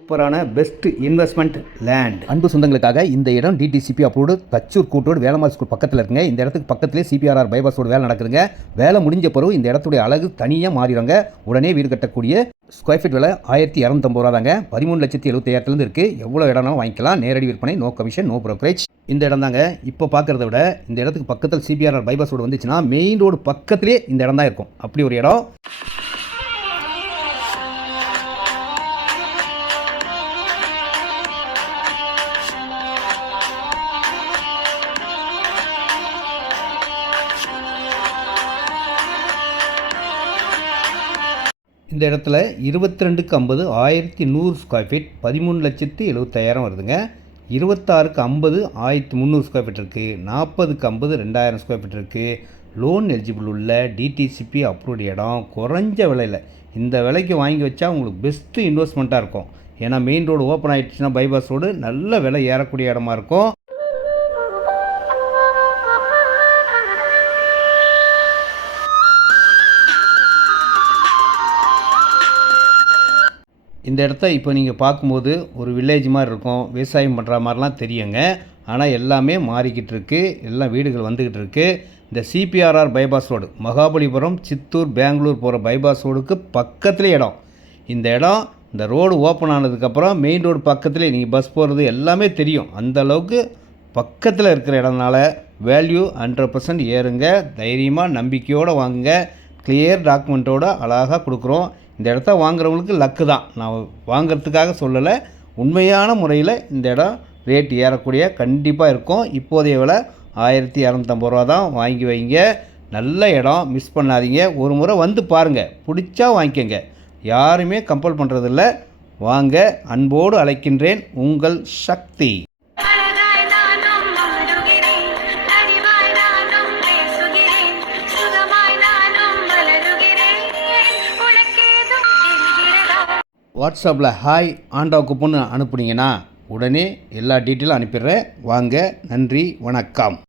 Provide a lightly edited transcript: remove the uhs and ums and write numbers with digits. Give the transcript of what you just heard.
சூப்பரான best investment land. அன்பு சொந்தங்களுக்காக இந்த இடம் டிடிசிபி அப்ரூவ்டு தச்சூர் கூட்டோடு வேலம்மாள் ஸ்கூல் பக்கத்தில் இருக்குங்க. இந்த இடத்துக்கு பக்கத்திலே சிபிஆர்ஆர் பைபாஸோட வேலை நடக்குதுங்க. வேலை முடிஞ்ச பிறகு இந்த இடத்துடைய அழகு தனியாக மாறிடுங்க. உடனே வீடு கட்டக்கூடிய ஸ்கொயர் ஃபீட் விலை 1250 ரூபா தாங்க. 13,75,000 இருக்குது. எவ்வளோ இடம்னாலும் வாங்கிக்கலாம். நேரடி விற்பனை, நோ கமிஷன், நோ ப்ரோக்கரேஜ். இந்த இடம் தாங்க. இப்போ பார்க்குறத விட இந்த இடத்துக்கு பக்கத்தில் சிபிஆர்ஆர் பைபாஸ் ரோடு வந்துச்சுன்னா மெயின் ரோடு பக்கத்திலே இந்த இடம் தான் இருக்கும். அப்படி ஒரு இடம். இந்த இடத்துல 22/50 1100 ஸ்கொயர் ஃபீட் 13,75,000 வருதுங்க. 26/50 1300 ஸ்கொயர் ஃபீட் இருக்குது. 40/50 2000 ஸ்கொயர் ஃபீட் இருக்குது. லோன் எலிஜிபிள் உள்ள டிடிசிபி அப்ரூவ்டு இடம். குறைஞ்ச விலையில் இந்த விலைக்கு வாங்கி வச்சா உங்களுக்கு பெஸ்ட்டு இன்வெஸ்ட்மெண்ட்டாக இருக்கும். ஏன்னா மெயின் ரோடு ஓப்பன் ஆகிடுச்சுன்னா பைபாஸ் ரோடு நல்ல விலை ஏறக்கூடிய இடமா இருக்கும். இந்த இடத்த இப்போ நீங்கள் பார்க்கும்போது ஒரு வில்லேஜ் மாதிரி இருக்கும். விவசாயம் பண்ணுற மாதிரிலாம் தெரியுங்க. ஆனால் எல்லாமே மாறிக்கிட்டு இருக்குது. எல்லாம் வீடுகள் வந்துக்கிட்டு இருக்குது. இந்த CPRR bypass road Mahabalipuram, Chittoor, Bangalore போகிற பைபாஸ் ரோடுக்கு பக்கத்துலேயே இடம். இந்த இடம் இந்த ரோடு ஓப்பன் ஆனதுக்கப்புறம் மெயின் ரோடு பக்கத்துலேயே நீங்கள் பஸ் போகிறது எல்லாமே தெரியும். அந்த அளவுக்கு பக்கத்தில் இருக்கிற இடம்னால வேல்யூ 100% ஏறுங்க. தைரியமாக நம்பிக்கையோடு வாங்குங்க. கிளியர் டாக்குமெண்ட்டோடு அழகாக கொடுக்குறோம். இந்த இடத்த வாங்குறவங்களுக்கு லக்கு தான். நான் வாங்கிறதுக்காக சொல்லலை. உண்மையான முறையில் இந்த இடம் ரேட் ஏறக்கூடிய கண்டிப்பாக இருக்கும். இப்போதைய விலை 1250 ரூபா தான். வாங்கி வைங்க. நல்ல இடம், மிஸ் பண்ணாதீங்க. ஒரு முறை வந்து பாருங்கள். பிடிச்சா வாங்கிக்கோங்க. யாருமே கம்பல் பண்ணுறதில்ல. வாங்க, அன்போடு அழைக்கின்றேன். உங்கள் சக்தி. வாட்ஸ்அப்பில் ஹாய் ஆண்டா கூப்பன்னு அனுப்புனீங்கன்னா உடனே எல்லா டீட்டெயிலும் அனுப்பிடுறேன். வாங்க, நன்றி, வணக்கம்.